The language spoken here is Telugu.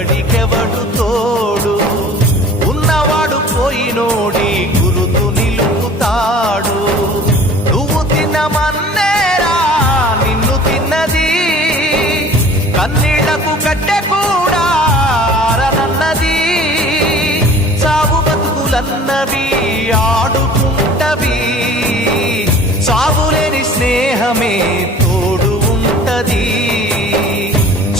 ఎవడికెవడు తోడు ఉన్నవాడు పోయినోడి గురుతు నిలుపుతాడు నువ్వు తిన్న మన్నేరా నిన్ను తిన్నది కన్నీళ్లకు కట్టె కూడా నన్నది సాగు బతుకులన్నవి ఆడుకుంటవి సాగులేని స్నేహమే